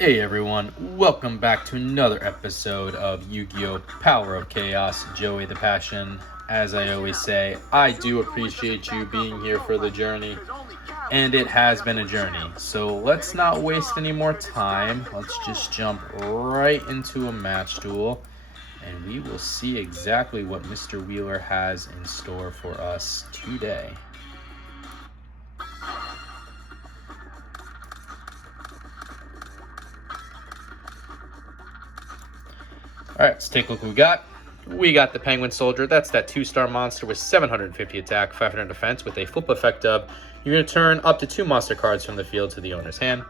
Hey everyone, welcome back to another episode of Yu-Gi-Oh! Power of Chaos, Joey the Passion. As I always say, I do appreciate you being here for the journey, and it has been a journey. So let's not waste any more time. Let's just jump right into a match duel, and we will see exactly what Mr. Wheeler has in store for us today. All right, let's take a look what we got. We got the Penguin Soldier. That's that 2-star monster with 750 attack, 500 defense with a flip effect of you're going to turn up to 2 monster cards from the field to the owner's hand.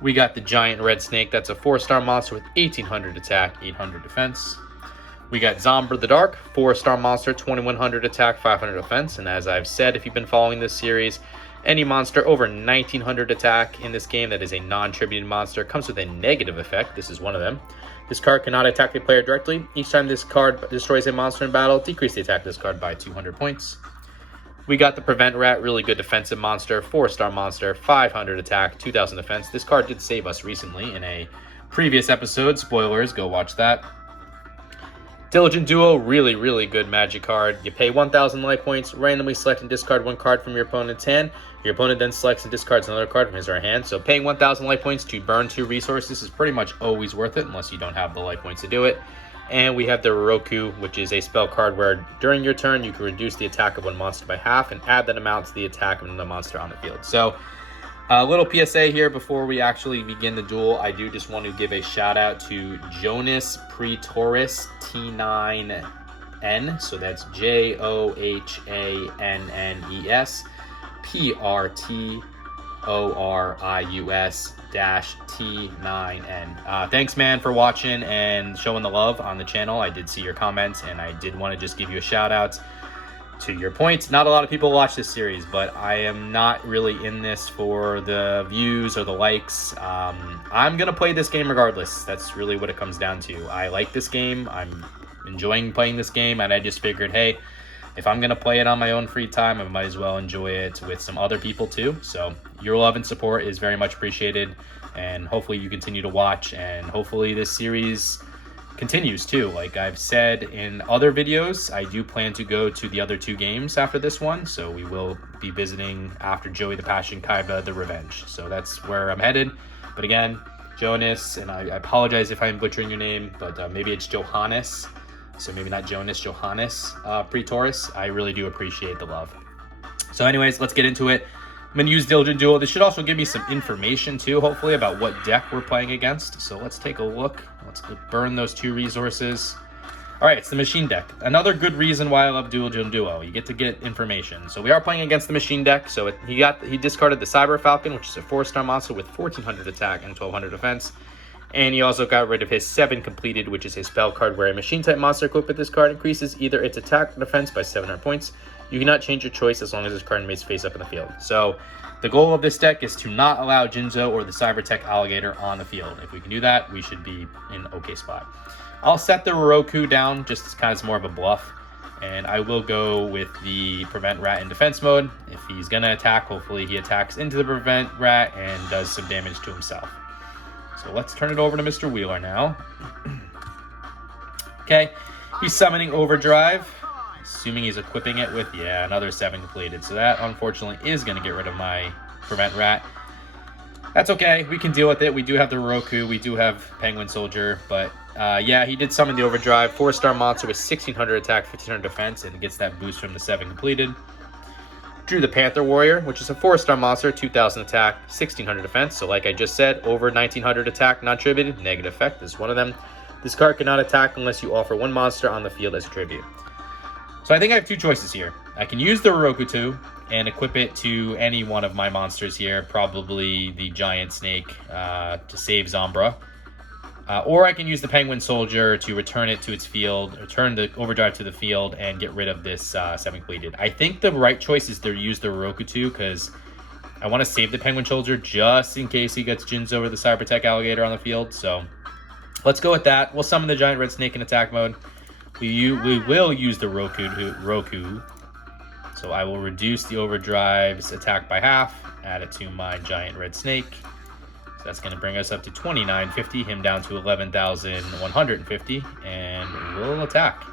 We got the Giant Red Snake. That's a 4-star monster with 1800 attack, 800 defense. We got Zombra the Dark, 4-star monster, 2100 attack, 500 defense. And as I've said, if you've been following this series, any monster over 1900 attack in this game that is a non-tributed monster comes with a negative effect. This is one of them. This card cannot attack the player directly. Each time this card destroys a monster in battle, decrease the attack of this card by 200 points. We got the Prevent Rat, really good defensive monster, 4-star monster, 500 attack, 2000 defense. This card did save us recently in a previous episode. Spoilers, go watch that. Diligent Duo, really good magic card. You pay 1,000 life points, randomly select and discard one card from your opponent's hand. Your opponent then selects and discards another card from his or her hand. So paying 1,000 life points to burn 2 resources is pretty much always worth it, unless you don't have the life points to do it. And we have the Roku, which is a spell card where during your turn you can reduce the attack of one monster by half and add that amount to the attack of the monster on the field. So a little PSA here before we actually begin the duel. I do just want to give a shout out to Jonas Pretoris T9N. So that's JOHANNES PRTORIUS T9N. Thanks, man, for watching and showing the love on the channel. I did see your comments, and I did want to just give you a shout out. To your point, not a lot of people watch this series, but I am not really in this for the views or the likes. I'm going to play this game regardless. That's really what it comes down to. I like this game. I'm enjoying playing this game, and I just figured, hey, if I'm going to play it on my own free time, I might as well enjoy it with some other people too. So your love and support is very much appreciated, and hopefully you continue to watch, and hopefully this series continues too. Like I've said in other videos, I do plan to go to the other 2 games after this one, so we will be visiting after Joey the Passion, Kaiba the Revenge. So that's where I'm headed. But again, Jonas, and I apologize if I'm butchering your name, but maybe it's Johannes, so maybe not Jonas, Johannes Pretoris. I really do appreciate the love. So anyways, let's get into it. I'm going to use Diligent Duel. This should also give me some information too, hopefully, about what deck we're playing against. So let's take a look. Let's burn those 2 resources. All right, it's the machine deck. Another good reason why I love Diligent Duo. You get to get information. So we are playing against the machine deck. So he discarded the Cyber Falcon, which is a 4-star monster with 1,400 attack and 1,200 defense. And he also got rid of his 7 completed, which is a spell card where a machine type monster equipped with this card increases either its attack or defense by 700 points. You cannot change your choice as long as this card remains face up in the field. So the goal of this deck is to not allow Jinzo or the Cybertech Alligator on the field. If we can do that, we should be in an okay spot. I'll set the Roku down just as kind of more of a bluff. And I will go with the Prevent Rat in defense mode. If he's going to attack, hopefully he attacks into the Prevent Rat and does some damage to himself. So let's turn it over to Mr. Wheeler now. Okay, he's summoning Overdrive. Assuming he's equipping it with, another 7 completed. So that, unfortunately, is going to get rid of my Prevent Rat. That's okay. We can deal with it. We do have the Roku. We do have Penguin Soldier. But, he did summon the Overdrive. 4-star monster with 1,600 attack, 1,500 defense, and gets that boost from the 7 completed. Drew the Panther Warrior, which is a 4-star monster, 2,000 attack, 1,600 defense. So like I just said, over 1,900 attack, non-tributed, negative effect is one of them. This card cannot attack unless you offer 1 monster on the field as a tribute. So I think I have 2 choices here. I can use the Roku 2 and equip it to any one of my monsters here, probably the Giant Snake to save Zombra. Or I can use the Penguin Soldier to return it to its field, return the Overdrive to the field, and get rid of this 7 completed. I think the right choice is to use the Roku 2 because I want to save the Penguin Soldier just in case he gets Jinzo over the Cybertech Alligator on the field. So let's go with that. We'll summon the Giant Red Snake in attack mode. We will use the Roku. So I will reduce the Overdrive's attack by half, add it to my Giant Red Snake. So that's going to bring us up to 2950, him down to 11,150, and we'll attack.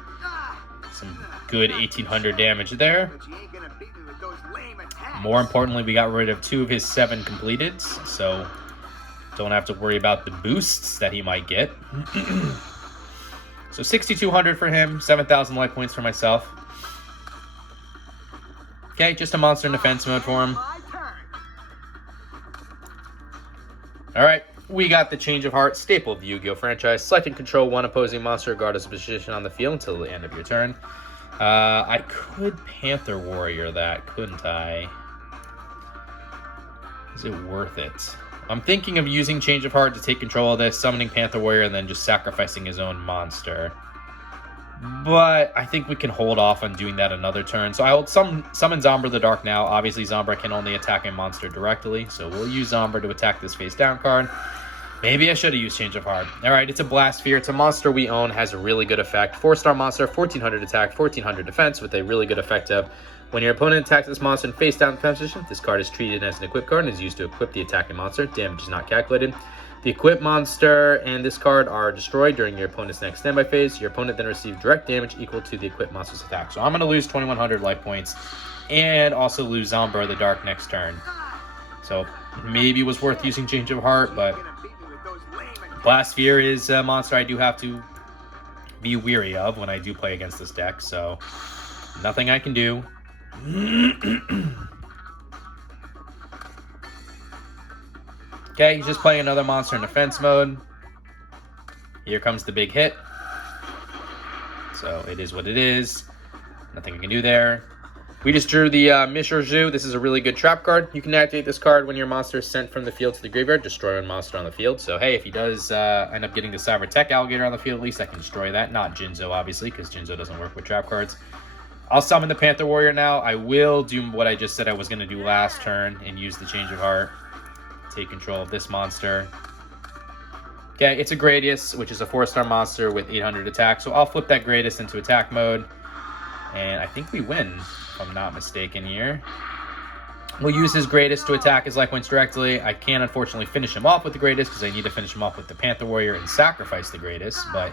Some good 1,800 damage there. More importantly, we got rid of 2 of his 7 completeds, so don't have to worry about the boosts that he might get. So 6,200 for him, 7,000 life points for myself. Okay, just a monster in defense mode for him. Alright, we got the Change of Heart, staple of the Yu-Gi-Oh! Franchise. Select and control 1 opposing monster regardless of position on the field until the end of your turn. I could Panther Warrior that, couldn't I? Is it worth it? I'm thinking of using Change of Heart to take control of this, summoning Panther Warrior, and then just sacrificing his own monster. But I think we can hold off on doing that another turn. So I will summon Zombra the Dark now. Obviously, Zombra can only attack a monster directly, so we'll use Zombra to attack this face down card. Maybe I should have used Change of Heart. Alright, it's a Blast Sphere. It's a monster we own, has a really good effect. 4-star monster, 1,400 attack, 1,400 defense, with a really good effect of when your opponent attacks this monster in face down defense position, this card is treated as an equip card and is used to equip the attacking monster. Damage is not calculated. The equipped monster and this card are destroyed during your opponent's next standby phase. Your opponent then receives direct damage equal to the equipped monster's attack. So I'm going to lose 2,100 life points and also lose Zombra the Dark next turn. So maybe it was worth using Change of Heart, but Blast Sphere is a monster I do have to be weary of when I do play against this deck. So nothing I can do. Okay, he's just playing another monster in defense mode. Here comes the big hit. So it is what it is. Nothing I can do there. We just drew the Mishorzu. This is a really good trap card. You can activate this card when your monster is sent from the field to the graveyard. Destroy one monster on the field. So hey, if he does end up getting the Cyber Tech Alligator on the field, at least I can destroy that. Not Jinzo, obviously, because Jinzo doesn't work with trap cards. I'll summon the Panther Warrior now. I will do what I just said I was going to do last turn and use the Change of Heart. Take control of this monster. Okay, it's a Gradius, which is a 4-star monster with 800 attack. So I'll flip that Gradius into attack mode. And I think we win, if I'm not mistaken here. We'll use his Gradius to attack his life points directly. I can't, unfortunately, finish him off with the Gradius because I need to finish him off with the Panther Warrior and sacrifice the Gradius. But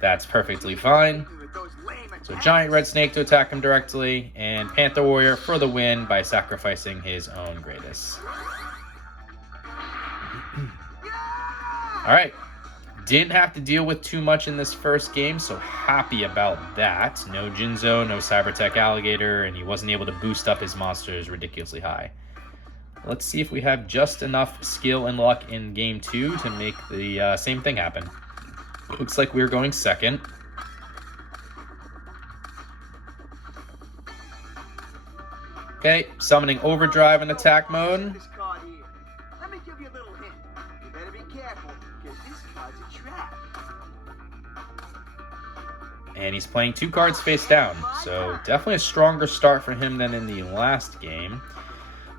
that's perfectly fine. So Giant Red Snake to attack him directly, and Panther Warrior for the win by sacrificing his own Gradius. Alright, didn't have to deal with too much in this first game, so happy about that. No Jinzo, no Cybertech Alligator, and he wasn't able to boost up his monsters ridiculously high. Let's see if we have just enough skill and luck in game 2 to make the same thing happen. Looks like we're going second. Okay, summoning Overdrive in attack mode. Let me give you a little hint. You better be careful, because this card's a trap. And he's playing 2 cards face down. So definitely a stronger start for him than in the last game.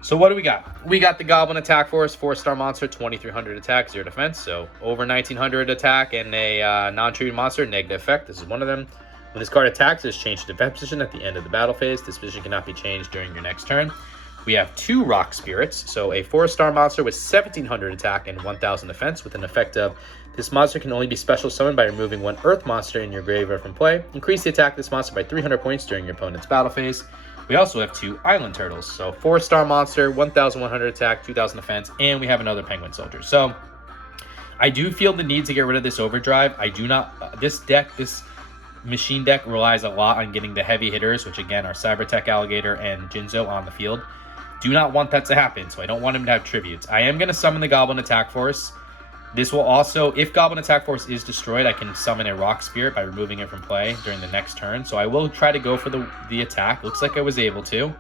So what do we got? We got the Goblin Attack Force, 4-star monster, 2,300 attack, 0 defense. So over 1,900 attack and a non-tribute monster, negative effect. This is one of them. When this card attacks, it is changed to defense position at the end of the battle phase. This position cannot be changed during your next turn. We have 2 Rock Spirits, so a 4-star monster with 1,700 attack and 1,000 defense with an effect of this monster can only be special summoned by removing 1 Earth monster in your graveyard from play. Increase the attack of this monster by 300 points during your opponent's battle phase. We also have 2 Island Turtles, so 4-star monster, 1,100 attack, 2,000 defense, and we have another Penguin Soldier. So I do feel the need to get rid of this Overdrive. I do not, this Machine deck relies a lot on getting the heavy hitters, which again are Cybertech Alligator and Jinzo on the field. Do not want that to happen, so I don't want him to have tributes. I am going to summon the Goblin Attack Force. This will also, if Goblin Attack Force is destroyed, I can summon a Rock Spirit by removing it from play during the next turn. So I will try to go for the attack. Looks like I was able to.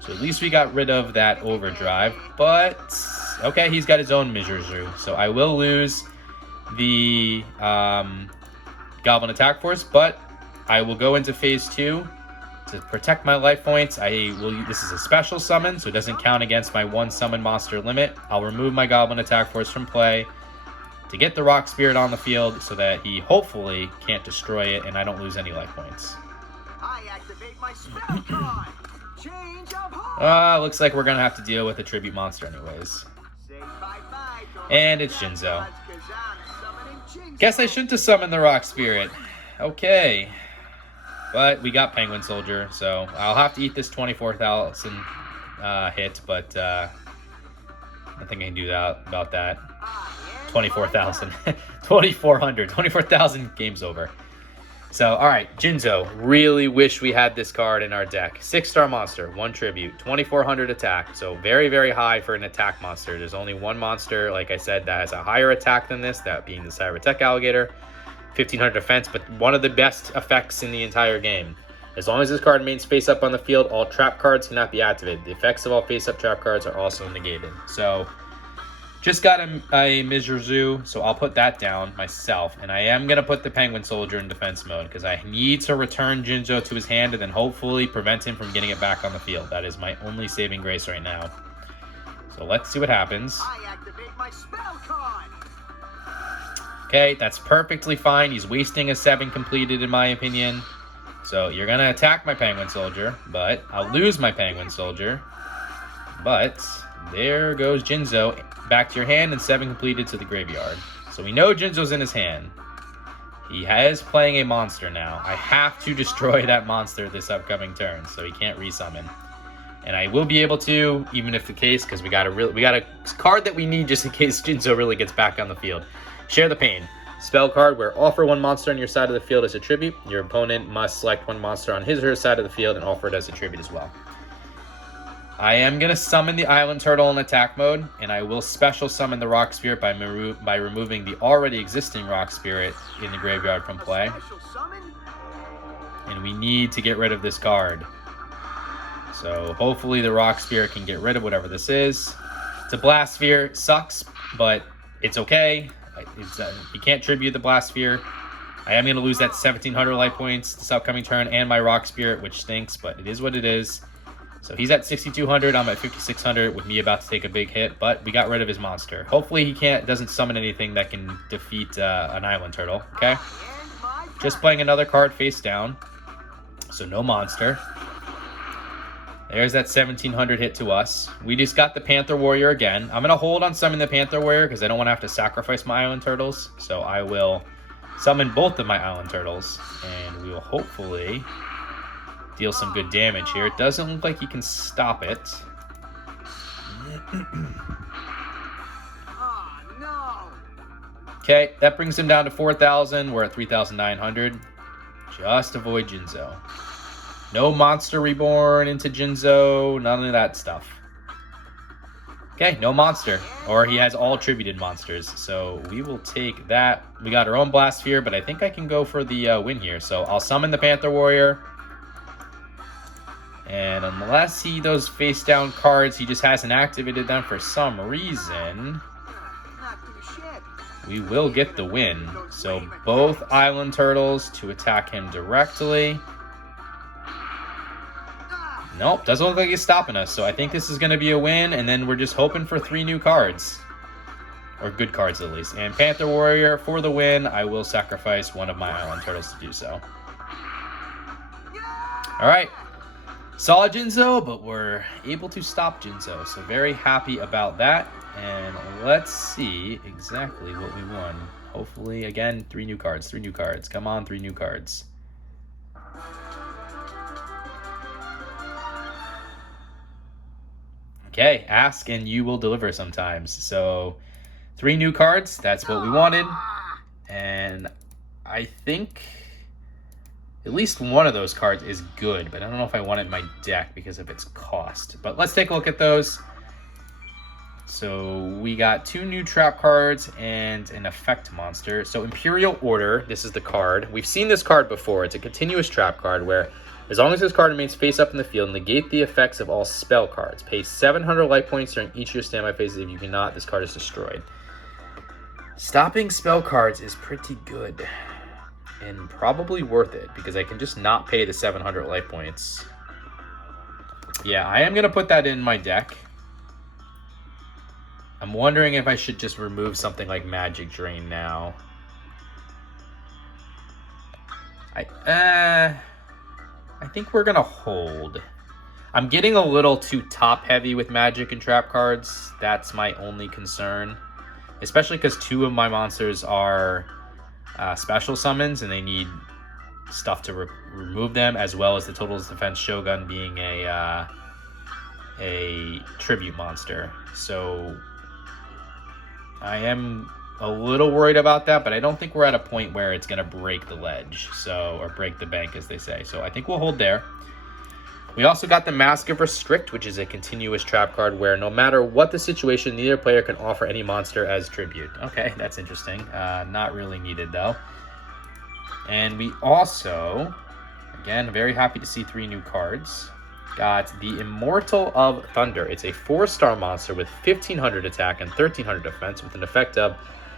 So at least we got rid of that Overdrive. But, okay, he's got his own Mishorzu. So I will lose the Goblin Attack Force, but I will go into phase 2 to protect my life points. This is a special summon, so it doesn't count against my 1 summon monster limit. I'll remove my Goblin Attack Force from play to get the Rock Spirit on the field so that he hopefully can't destroy it and I don't lose any life points. I activate my spell card. Change of heart. Looks like we're gonna have to deal with a tribute monster anyways. And it's Jinzo. Guess I shouldn't have summoned the Rock Spirit. Okay. But we got Penguin Soldier, so I'll have to eat this 24,000 hit, but nothing I can do about that. 24,000. 2,400. 24,000, game's over. So, alright, Jinzo. Really wish we had this card in our deck. 6-star monster, 1 tribute, 2,400 attack. So very, very high for an attack monster. There's only one monster, like I said, that has a higher attack than this, that being the Cybertech Alligator. 1,500 defense, but one of the best effects in the entire game. As long as this card remains face up on the field, all trap cards cannot be activated. The effects of all face up trap cards are also negated. So, just got a Mizurzu, so I'll put that down myself. And I am going to put the Penguin Soldier in defense mode because I need to return Jinzo to his hand and then hopefully prevent him from getting it back on the field. That is my only saving grace right now. So let's see what happens. I activate my spell card. Okay, that's perfectly fine. He's wasting a 7 completed in my opinion. So you're going to attack my Penguin Soldier, but I'll lose my Penguin Soldier. But there goes Jinzo. Back to your hand and 7 completed to the graveyard. So we know Jinzo's in his hand. He is playing a monster now. I have to destroy that monster this upcoming turn, so he can't resummon. And I will be able to, even if the case, because we got a card that we need just in case Jinzo really gets back on the field. Share the Pain. Spell card where offer 1 monster on your side of the field as a tribute. Your opponent must select 1 monster on his or her side of the field and offer it as a tribute as well. I am going to summon the Island Turtle in attack mode, and I will special summon the Rock Spirit by removing the already existing Rock Spirit in the graveyard from play. And we need to get rid of this card. So hopefully the Rock Spirit can get rid of whatever this is. It's a Blast Sphere. Sucks, but it's okay. You can't tribute the Blast Sphere. I am going to lose that 1,700 life points this upcoming turn and my Rock Spirit, which stinks, but it is what it is. So he's at 6,200, I'm at 5,600 with me about to take a big hit, but we got rid of his monster. Hopefully he doesn't summon anything that can defeat an Island Turtle, okay? Just playing another card face down, so no monster. There's that 1,700 hit to us. We just got the Panther Warrior again. I'm going to hold on summoning the Panther Warrior because I don't want to have to sacrifice my Island Turtles. So I will summon both of my Island Turtles, and we will hopefully deal some good damage here. It doesn't look like he can stop it. Okay, that brings him down to 4,000. We're at 3,900. Just avoid Jinzo. No Monster Reborn into Jinzo. None of that stuff. Okay, no monster. Or he has all attributed monsters. So we will take that. We got our own Blast Sphere, but I think I can go for the win here. So I'll summon the Panther Warrior. And unless he does face down cards, he just hasn't activated them for some reason, we will get the win. So both Island Turtles to attack him directly. Nope, doesn't look like he's stopping us. So I think this is going to be a win, and then we're just hoping for 3 new cards. Or good cards at least. And Panther Warrior for the win. I will sacrifice one of my Island Turtles to do so. Alright. Saw Jinzo, but we're able to stop Jinzo. So very happy about that. And let's see exactly what we won. Hopefully, again, 3 new cards. 3 new cards. Come on, 3 new cards. Okay, ask and you will deliver sometimes. So 3 new cards. That's what we wanted. And I think at least one of those cards is good, but I don't know if I want it in my deck because of its cost. But let's take a look at those. So we got 2 new trap cards and an effect monster. So Imperial Order, this is the card. We've seen this card before. It's a continuous trap card where as long as this card remains face up in the field, negate the effects of all spell cards. Pay 700 life points during each of your standby phases. If you cannot, this card is destroyed. Stopping spell cards is pretty good. And probably worth it, because I can just not pay the 700 life points. Yeah, I am going to put that in my deck. I'm wondering if I should just remove something like Magic Drain now. I think we're going to hold. I'm getting a little too top-heavy with Magic and Trap cards. That's my only concern. especially because 2 of my monsters are special summons and they need stuff to remove them, as well as the Total Defense Shogun being a tribute monster. So I am a little worried about that, but I don't think we're at a point where it's going to break the ledge, or break the bank, as they say. So I think we'll hold there. We also got the Mask of Restrict, which is a continuous trap card where no matter what the situation, neither player can offer any monster as tribute. Okay, that's interesting. Not really needed, though. And we also, again, very happy to see 3 new cards. Got the Immortal of Thunder. It's a 4-star monster with 1500 attack and 1300 defense with an effect of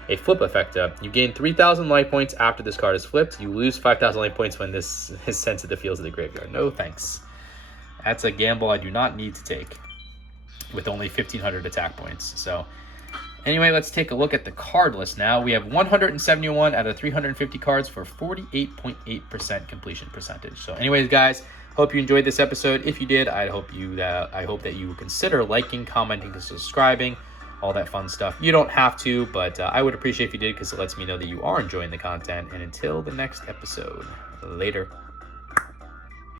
a flip effect of you gain 3000 life points after this card is flipped. You lose 5000 life points when this is sent to the fields of the graveyard. No thanks. That's a gamble I do not need to take with only 1500 attack points. So anyway, let's take a look at the card list now. We have 171 out of 350 cards for 48.8% completion percentage. So anyways, guys, hope you enjoyed this episode. If you did, I hope that you consider liking, commenting, and subscribing, all that fun stuff. You don't have to, but I would appreciate if you did, because it lets me know that you are enjoying the content. And until the next episode, later.